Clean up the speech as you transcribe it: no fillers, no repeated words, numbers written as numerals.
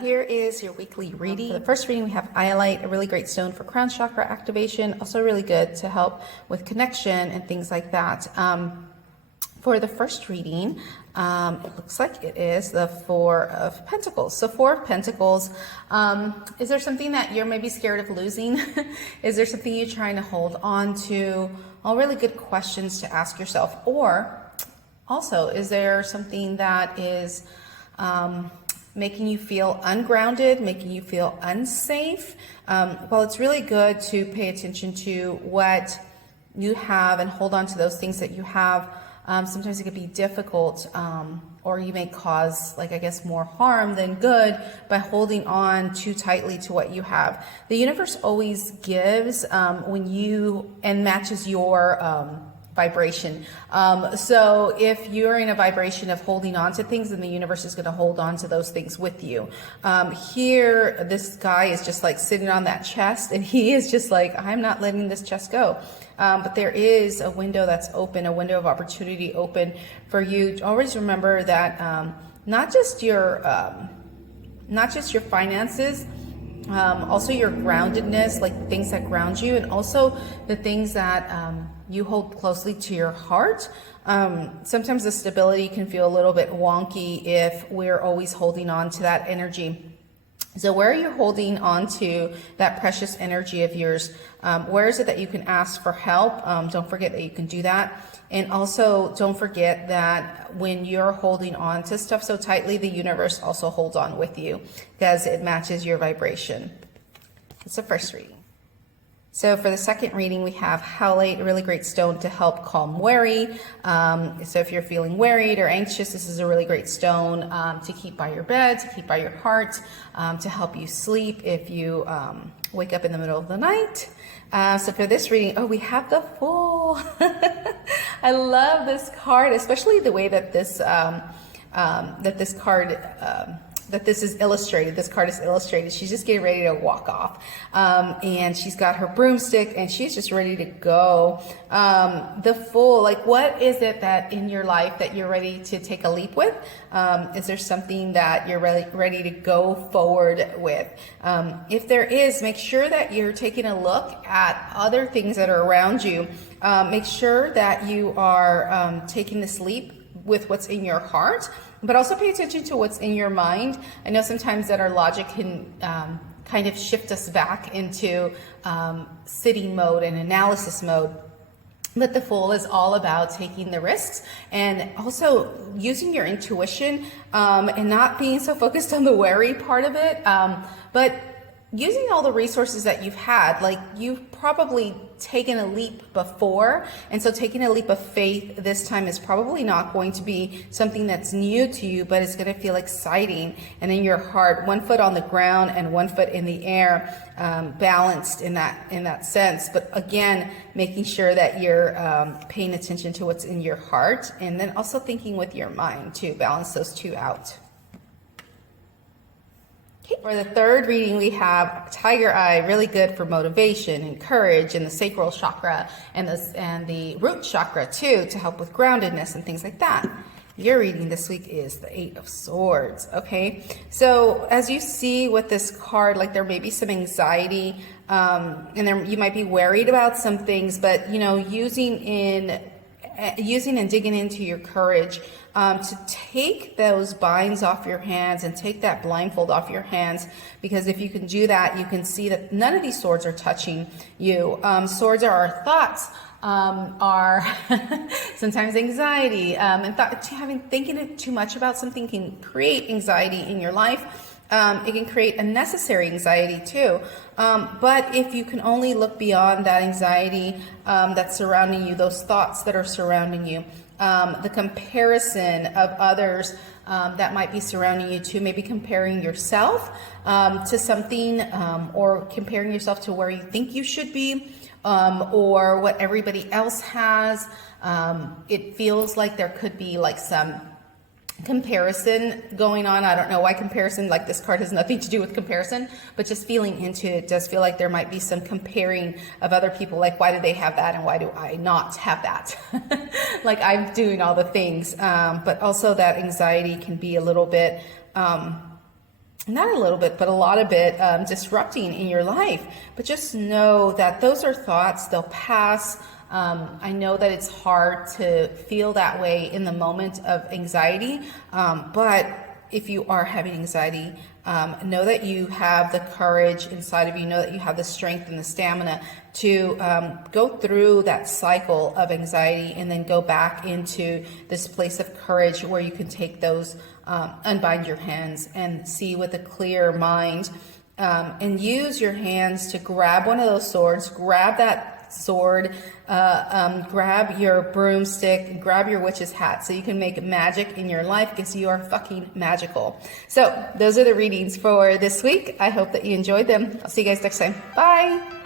Here is your weekly reading. For the first reading, we have iolite, a really great stone for crown chakra activation. Also really good to help with connection and things like that. For the first reading, it looks like it is the Four of Pentacles. So Four of Pentacles, is there something that you're maybe scared of losing? Is there something you're trying to hold on to? All really good questions to ask yourself. Or also, is there something that is making you feel ungrounded, making you feel unsafe? Well, it's really good to pay attention to what you have and hold on to those things that you have. Sometimes it could be difficult, or you may cause, like, I guess, more harm than good by holding on too tightly to what you have. The universe always gives when you, and matches your vibration. So if you're in a vibration of holding on to things, then the universe is going to hold on to those things with you. Here, this guy is just like sitting on that chest, and he is just like, I'm not letting this chest go. But there is a window that's open, a window of opportunity open for you. Always remember that not just your finances, also your groundedness, like things that ground you, and also the things that you hold closely to your heart. Sometimes the stability can feel a little bit wonky if we're always holding on to that energy. So where are you holding on to that precious energy of yours? Where is it that you can ask for help? Don't forget that you can do that. And also don't forget that when you're holding on to stuff so tightly, the universe also holds on with you because it matches your vibration. That's the first reading. So for the second reading, we have howlite, a really great stone to help calm worry. So if you're feeling worried or anxious, this is a really great stone to keep by your bed, to keep by your heart, to help you sleep if you wake up in the middle of the night. So for this reading, we have the Fool. I love this card, especially the way that this this is illustrated. This card is illustrated. She's just getting ready to walk off. And she's got her broomstick and she's just ready to go. The Fool, like, what is it that in your life that you're ready to take a leap with? Is there something that you're ready to go forward with? If there is, make sure that you're taking a look at other things that are around you. Make sure that you are taking this leap with what's in your heart, but also pay attention to what's in your mind. I know sometimes that our logic can kind of shift us back into sitting mode and analysis mode. But the Fool is all about taking the risks and also using your intuition and not being so focused on the worry part of it, but using all the resources that you've had. Like, you've probably taken a leap before, and so taking a leap of faith this time is probably not going to be something that's new to you, but it's going to feel exciting. And in your heart, 1 foot on the ground and 1 foot in the air, balanced in that sense. But again, making sure that you're paying attention to what's in your heart, and then also thinking with your mind to balance those two out. For the third reading, we have Tiger Eye, really good for motivation and courage, and the sacral chakra and the root chakra too, to help with groundedness and things like that. Your reading this week is the Eight of Swords. Okay, so as you see with this card, like, there may be some anxiety, and you might be worried about some things, but using and digging into your courage to take those binds off your hands and take that blindfold off your hands, because if you can do that, you can see that none of these swords are touching you. Swords are our thoughts, are sometimes anxiety, and thinking too much about something can create anxiety in your life. It can create unnecessary anxiety too. But if you can only look beyond that anxiety that's surrounding you, those thoughts that are surrounding you, the comparison of others that might be surrounding you too, maybe comparing yourself to something, or comparing yourself to where you think you should be, or what everybody else has. It feels like there could be like some comparison going on. I don't know why comparison, like, this card has nothing to do with comparison, but just feeling into it does feel like there might be some comparing of other people, like, why do they have that and why do I not have that? Like, I'm doing all the things, but also that anxiety can be a little bit not a little bit, but a lot of it disrupting in your life. But just know that those are thoughts, they'll pass. I know that it's hard to feel that way in the moment of anxiety, but if you are having anxiety, know that you have the courage inside of you, know that you have the strength and the stamina to go through that cycle of anxiety and then go back into this place of courage where you can take those, unbind your hands and see with a clear mind, and use your hands to grab one of those swords, grab that sword, grab your broomstick, grab your witch's hat so you can make magic in your life because you are fucking magical. So those are the readings for this week. I hope that you enjoyed them. I'll see you guys next time. Bye.